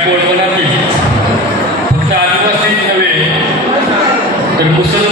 कोळवणातील फक्त आदिवासीच नव्हे तर मुसलमान